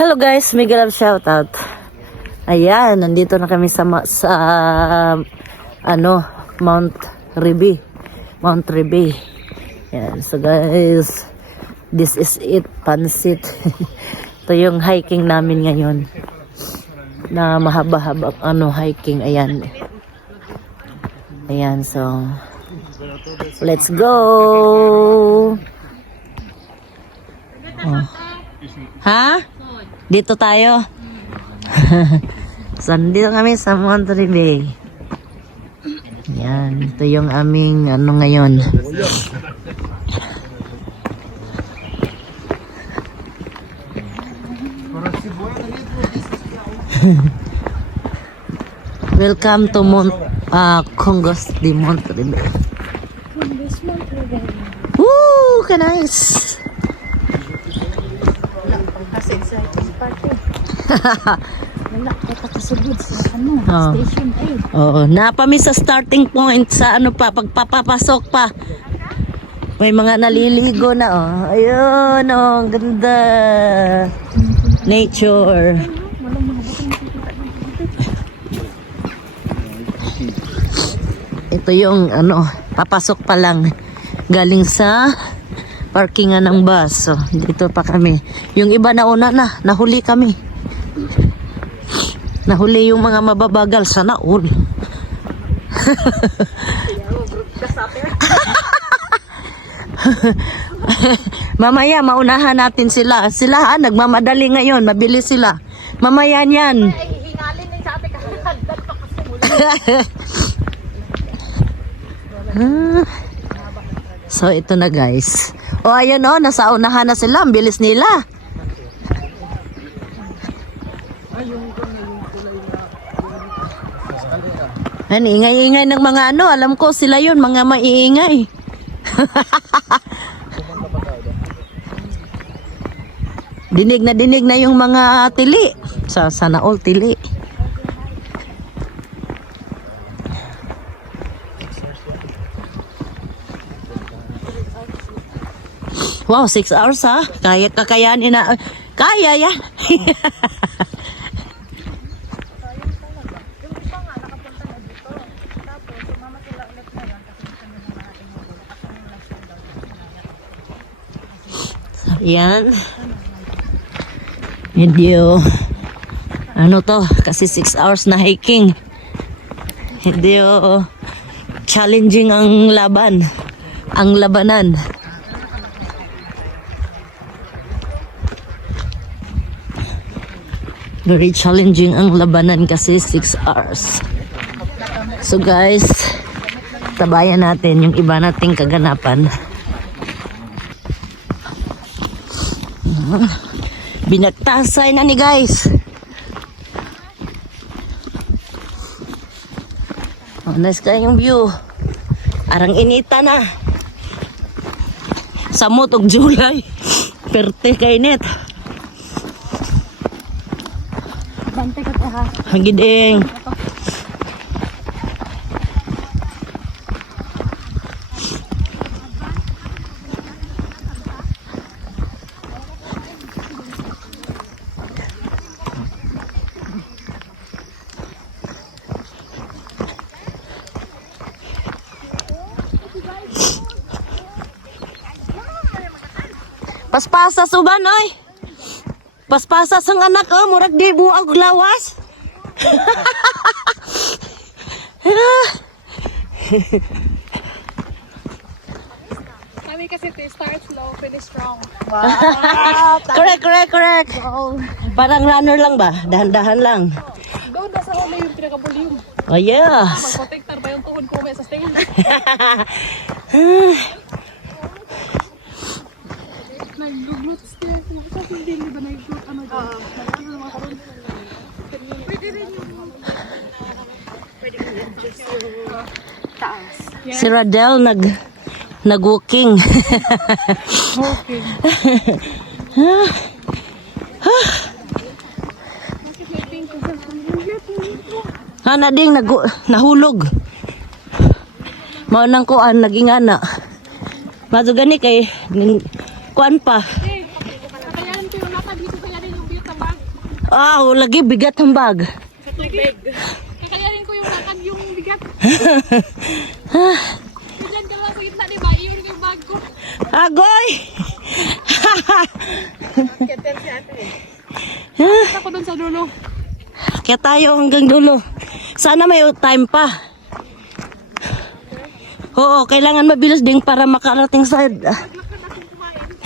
Hello guys, Miguel shoutout. Ayan, nandito na kami sa, sa ano, Mount Ribi. Mount Ribi. Yan, so guys, this is it, pansit. Ito yung hiking namin ngayon. Na mahaba-haba, ano, hiking, ayan. Ayan, so, let's go! Oh. Ha? Dito tayo. so, nandito kami sa Monterey Bay. Yan. Ito yung aming ano ngayon. Welcome to Mont uh, Congos de Monterey Bay. Woo! Ka nice! Kasi exciting part eh. Wala, kaya kasugod sa ano, Oh. station 8. Oo, napami sa starting point sa ano pa, pagpapapasok pa. May mga naliligo na oh. Ayun oh, ang ganda. Nature. Ito yung ano, papasok pa lang. Galing sa parkingan ng bus. So, dito pa kami. Yung iba na una na, nahuli kami. Nahuli yung mga mababagal sa naul. Mamaya, maunahan natin sila. Sila ha, nagmamadali ngayon. Mabilis sila. Mamaya niyan. Ah. So, ito na guys. O, ayan o, nasa unahan na sila. Ang bilis nila. Yan, ingay-ingay ng mga ano. Alam ko sila yun, mga maiingay. dinig na dinig na yung mga tili. Sa sana all tili. Wow, six hours ha? Kaya kakayanin na. Kaya yan. Yan. Medyo ano to, kasi 6 hours na hiking. Medyo challenging ang laban. Ang labanan. Very challenging ang labanan kasi 6 hours. So guys, tabayan natin yung iba nating kaganapan. Binagtasay na ni guys. Oh, nice kayo yung view. Arang inita na. Samot og July. Perte kay Bante ka ha. Hagiding. Paspasas uban oy. Paspasas ang anak oh, murag di buang lawas. Sabi kasi to start slow, finish strong. correct, correct, correct. Parang runner lang ba? Dahan-dahan lang. Doon na sa huli yung pinaka-volume. Oh, yes. Protector ba yung tuhod ko may sa stain? Nag-glutes ka. Nakasas hindi di ba nag-glute ano dyan? Ano naman karoon? Pwede rin yung... Pwede ko just yung taas. Si Radel nag nag-walking. Pink ko sa Hana ding nag nahulog. Mao nang kuan naging ana. Mazo gani kay kuan pa. Ko. Ah, lagi bigat ang bag. Kakayanin ko yung lakad yung bigat. Ka lang sa gitna, di ba? Iyon yung bag ko. Agoy! Ako doon sa dulo. Kaya tayo hanggang dulo. Sana may time pa. Oo, kailangan mabilis din para makarating sa...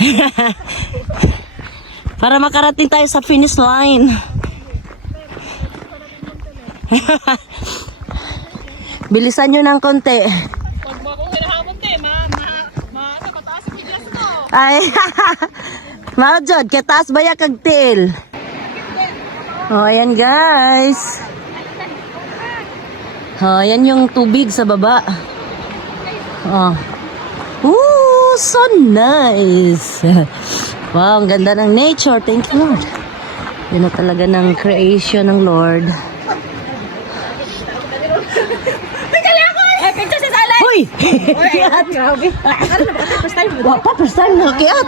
para makarating tayo sa finish line. Bilisan nyo ng konti. Pag mo akong hinahamon, te, ma, ma, ma, sa pataas ang bigas mo. Ay, Mao Jod, kaya taas ba ya kag til? Oh, ayan guys. Oh, ayan yung tubig sa baba. Oh. So nice. Wow, ang ganda ng nature. Thank you, Lord. Yan na talaga ng creation ng Lord. Hoy! Kiat! First time. Wa pa, first time na kiat.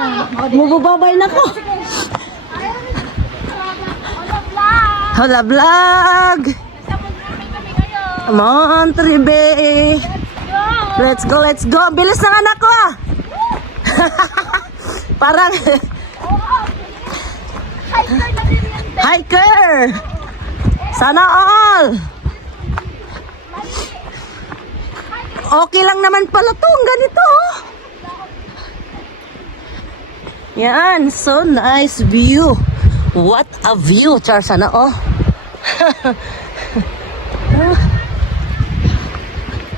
Mabababay na ko. Hala vlog! Monterey Let's go, let's go. Bilis ng anak ko ah. Parang hiker. Sana all. Okay lang naman pala to. Ganito. oh. Yan. So nice view. What a view. Char sana oh.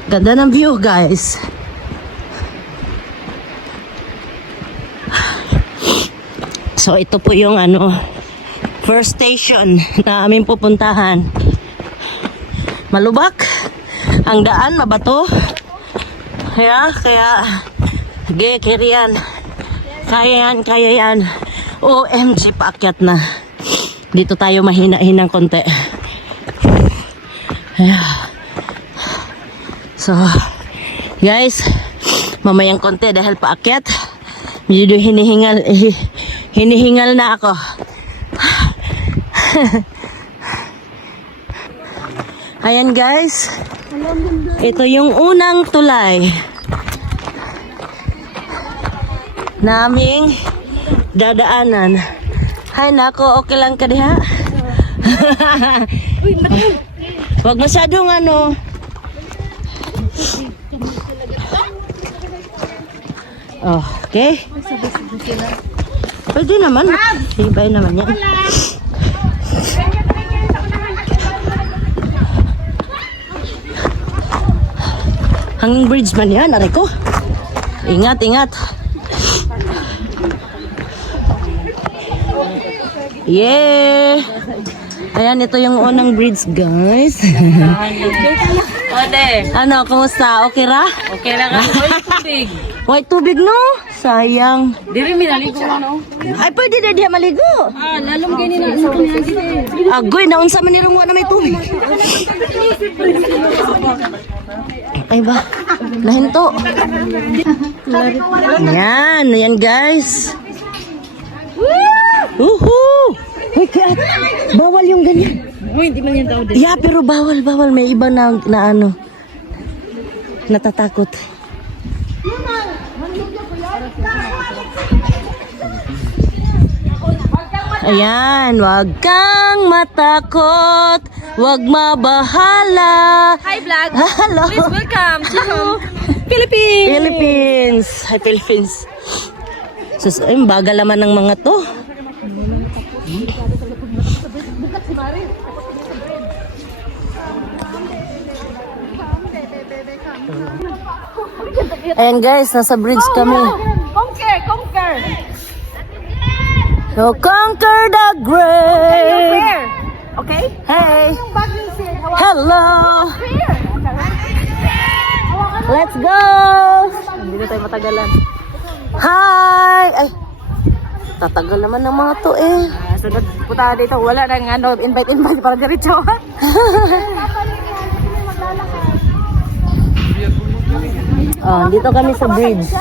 Ganda ng view guys. So ito po yung ano first station na aming pupuntahan. Malubak ang daan, mabato. Kaya, kaya, ge, carry yan. Kaya yan, kaya yan. OMG, paakyat na. Dito tayo mahina-hinang konti. Ayan. So, guys, mamayang konti dahil paakyat. Medyo hinihingal, eh, hinihingal na ako. Ayan guys. Ito yung unang tulay. Naming dadaanan. Hay nako, okay lang ka diha? Huwag masyadong ano. Oh, okay. Pwede naman. Ibay naman yan. Hanging bridge man yan, aray ko. Ingat, ingat. Yeah! Ayan, ito yung unang bridge, guys. Ode. ano, kumusta? Okay ra? Okay lang ako. Uy, tubig. White tubig, no? Sayang. Diri mi naligo ano? Ay, pwede na diya maligo. Ah, lalong gini na sa kunya gini. Agoy, naunsa man nirong na may tubig. Ay ba? Nahinto. Yan, yan guys. Woohoo! Uy, kaya, bawal yung ganyan. Uy, hindi man yan daw din. Yeah, pero bawal, bawal. May iba na, na ano, natatakot. Ayan, wag kang matakot, wag mabahala. Hi vlog. Hello. welcome to Philippines. Philippines. Hi, Philippines. Sus, ay, bagal naman ng mga to. Ayan guys, nasa bridge kami. Conquer, conquer. So conquer the. Where? Okay? Hey. Hello. Let's go. Hindi tayo matagalan. Hi. Ay. Tatagal naman ng mga to eh. Ah, sunod punta dito. Wala nang ano, invite invite para diretso. Oh, dito kami sa bridge.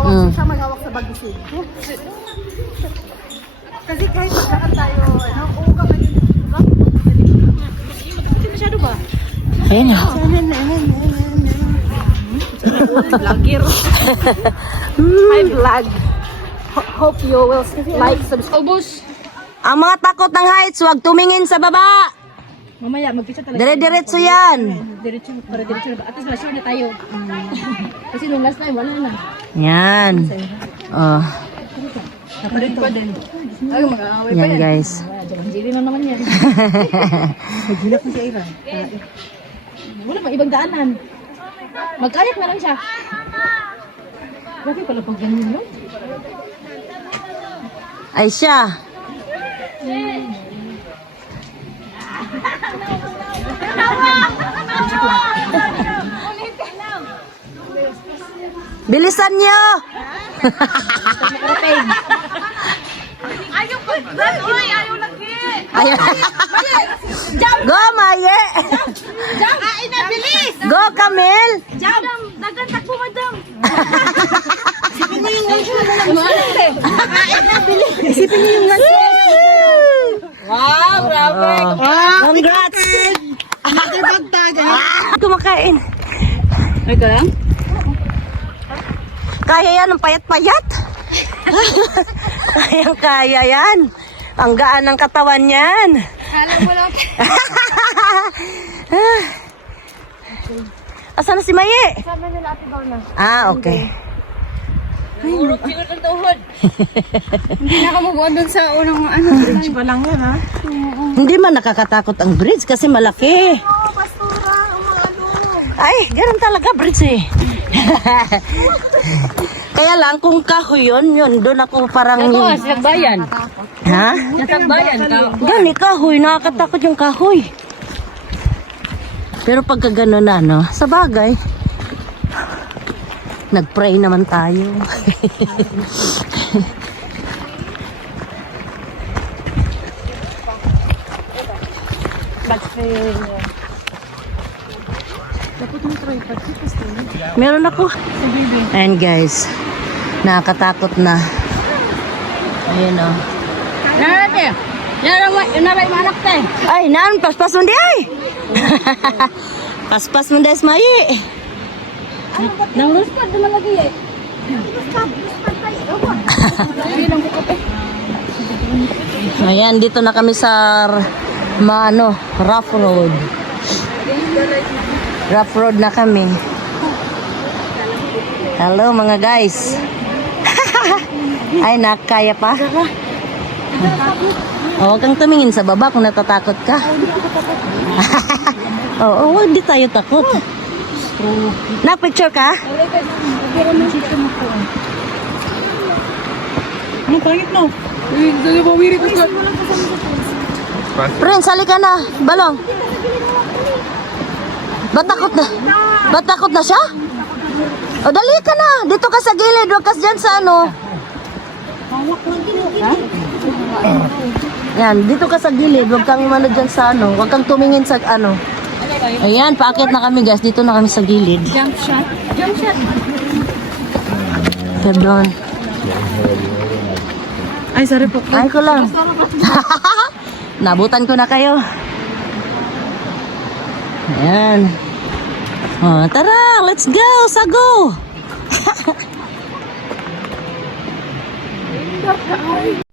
Napahawak Mm. siya maghawak sa bagisin. Kasi kahit magkaan tayo, ano, oo ka man yun. Hindi masyado ba? Ayun na. Vlogger. Hi vlog. Ho- Hope you will like, subscribe. Ubus. Ang mga takot ng heights, huwag tumingin sa baba. Mamaya, mag-picture talaga. Dire-diretso yan. Diretso, para diretso na ba? At least ma-share na tayo. Kasi nung last time, wala na. Yan. Oh, Napalit pa din. Ay, mag-aaway yan guys. Jili na naman yan. Maghilap na siya iba. Wala pa, ibang daanan. Magkalit na lang siya. Bakit pala pag ganyan yun? Ay siya. Bilisan niyo! Ayaw ko! Uy, ayaw lagi! Ayan. Go, Maye! Jump! Ay, na, bilis! Go, Camille! Jump! Dagan, takbo, madam! Isipin niyo yung lunch na. Kakain na, bilis! Isipin niyo yung lunch Wow, grabe! Congrats! Kumakain. Ay, ka lang? Kaya yan ang payat-payat. Kayang kaya yan. Ang gaan ng katawan yan. Alam mo lang. Asan na si Maye? Sabi nila ate Bauna. Ah, okay. Urot, siguro ng tuhod. Hindi na ka mabuhan dun sa unang ano. Bridge pa lang yan, ha? Hindi man nakakatakot ang bridge kasi malaki. Ano. Ay, ganun talaga bridge eh. Kaya lang kung kahoy yun, yun, doon ako parang... Nagbayan. Ha? Nagbayan ka. Gani kahoy, nakakatakot yung kahoy. Pero pagka gano'n na, no, sa bagay, nag-pray naman tayo. Meron ako. Ayan guys, nakakatakot na. Ayan o. Narate. Naraway manak te. Ay, nan, paspas mo di ay. paspas mo des mayi. Nang ruspad naman lagi eh. Ayan, dito na kami sa maano, rough road. Rough road na kami. Hello mga guys. Ay, nakaya pa. Oh, huwag kang tumingin sa baba kung natatakot ka. Oo, oh, hindi tayo takot. Nak-picture ka? Ano pangit no? Hindi ba wirit? Prince, halika na. Balong. Ba't takot na? Ba't takot na siya? O, dali ka na. Dito ka sa gilid. Huwag ka dyan sa ano. Yan, dito ka sa gilid. Huwag kang ano dyan sa ano. Huwag kang tumingin sa ano. Ayan, paakit na kami guys. Dito na kami sa gilid. Jump shot. Jump shot. Perdon. Ay, sorry po. Ay ko lang. Nabutan ko na kayo. Ayan. Oh, tara, let's go, sago.